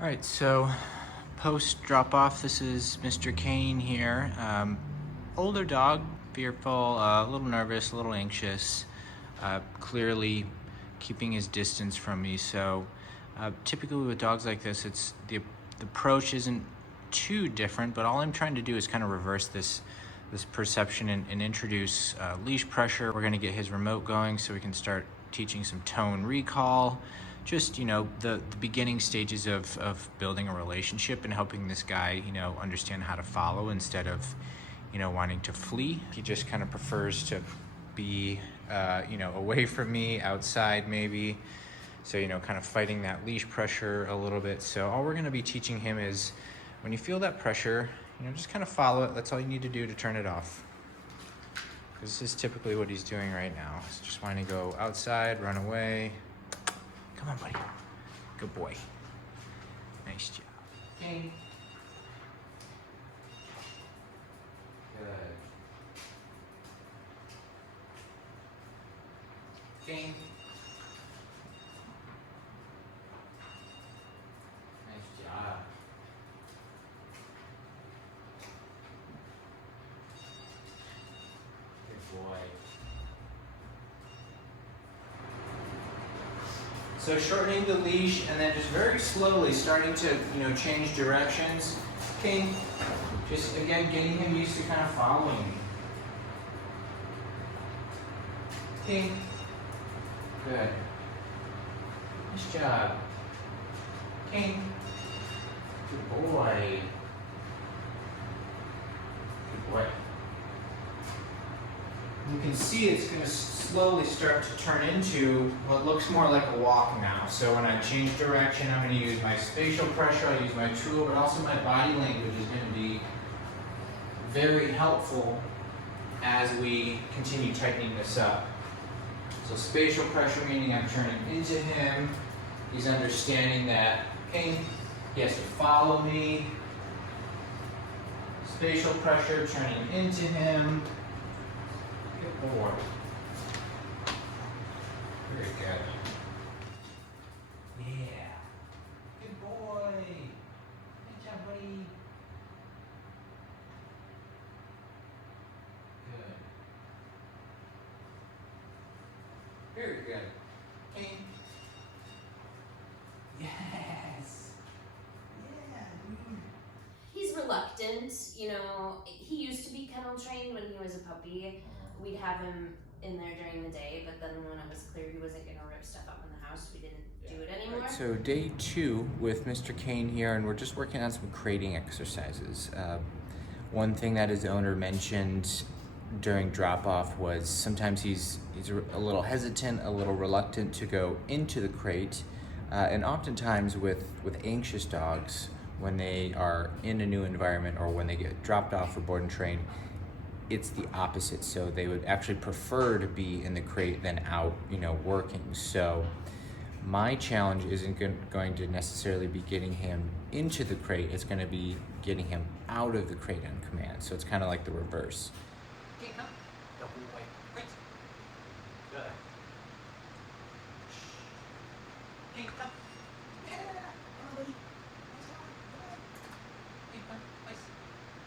All right, so post drop off, this is Mr. Kain here. Older dog, fearful, a little nervous, a little anxious, clearly keeping his distance from me. So typically with dogs like this, it's the approach isn't too different, but all I'm trying to do is kind of reverse this perception and introduce leash pressure. We're gonna get his remote going so we can start teaching some tone recall. Just, the beginning stages of building a relationship and helping this guy, understand how to follow instead of, wanting to flee. He just kind of prefers to be, away from me, outside maybe. So, kind of fighting that leash pressure a little bit. So all we're gonna be teaching him is when you feel that pressure, just kind of follow it. That's all you need to do to turn it off. This is typically what he's doing right now. He's just wanting to go outside, run away. Come on, buddy. Good boy. Nice job. Kain. Good. Kain. Nice job. Good boy. So shortening the leash and then just very slowly starting to, change directions. Kain, just again, getting him used to kind of following me. Kain. Good. Nice job. Kain. Good boy. Good boy. You can see it's going to slowly start to turn into what looks more like a walk now. So when I change direction, I'm going to use my spatial pressure, I'll use my tool, but also my body language is going to be very helpful as we continue tightening this up. So spatial pressure meaning I'm turning into him. He's understanding that, okay, he has to follow me. Spatial pressure turning into him. Good boy. Very good. Yeah. Good boy. Good job, buddy. Good. Very good. Kain. Yes. Yeah, dude. He's reluctant, he used to be kennel trained when he was a puppy. We'd have him in there during the day, but then when it was clear he wasn't gonna rip stuff up in the house, we didn't do it anymore. Right, so day 2 with Mr. Kain here, and we're just working on some crating exercises. One thing that his owner mentioned during drop-off was sometimes he's a little hesitant, a little reluctant to go into the crate, and oftentimes with anxious dogs, when they are in a new environment or when they get dropped off for board and train, it's the opposite. So they would actually prefer to be in the crate than out, working. So my challenge isn't going to necessarily be getting him into the crate. It's going to be getting him out of the crate on command. So it's kind of like the reverse. Okay, come. Great. Good. Kain, come. Yeah. Come on, buddy. Kain, come. Nice.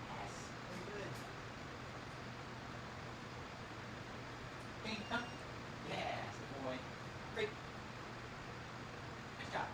Yes. Very good. Kain, come. Yes, good boy. Great. Nice job.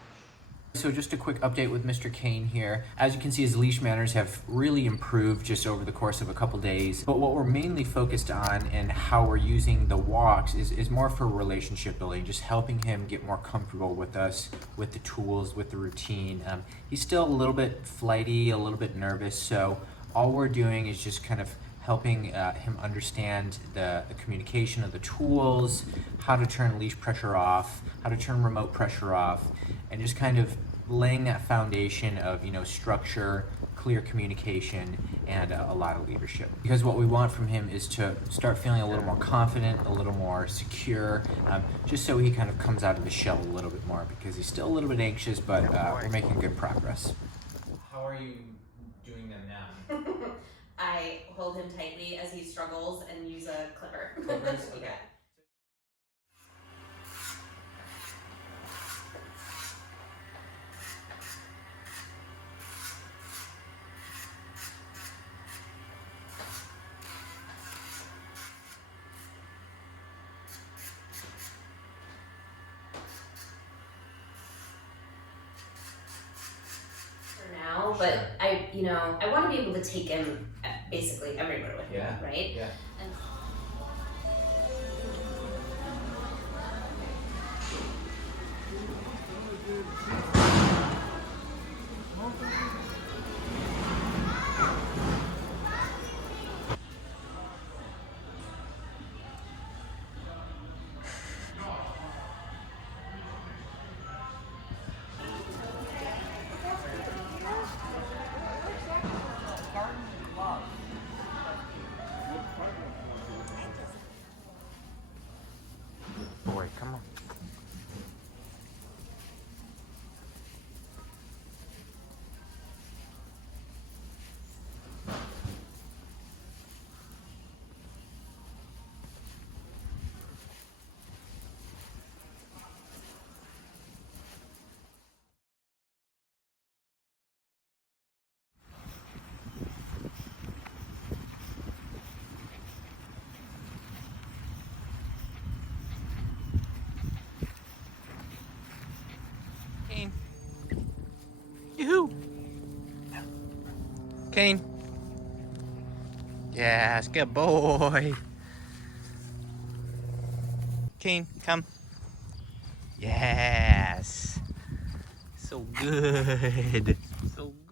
So just a quick update with Mr. Kain here. As you can see, his leash manners have really improved just over the course of a couple days. But what we're mainly focused on and how we're using the walks is more for relationship building, just helping him get more comfortable with us, with the tools, with the routine. He's still a little bit flighty, a little bit nervous, so all we're doing is just kind of helping him understand the communication of the tools, how to turn leash pressure off, how to turn remote pressure off, and just kind of laying that foundation of structure, clear communication, and a lot of leadership. Because what we want from him is to start feeling a little more confident, a little more secure, just so he kind of comes out of the shell a little bit more, because he's still a little bit anxious, but we're making good progress. How are you doing them now? I hold him tightly as he struggles and use a clipper. Clippers? Okay. Yeah. but Sure. I want to be able to take him basically everywhere with me, right? Yeah. And Boy, come on. Kain. Yoo-hoo. Kain. Yes, good boy. Kain, come. Yes. So good. So good.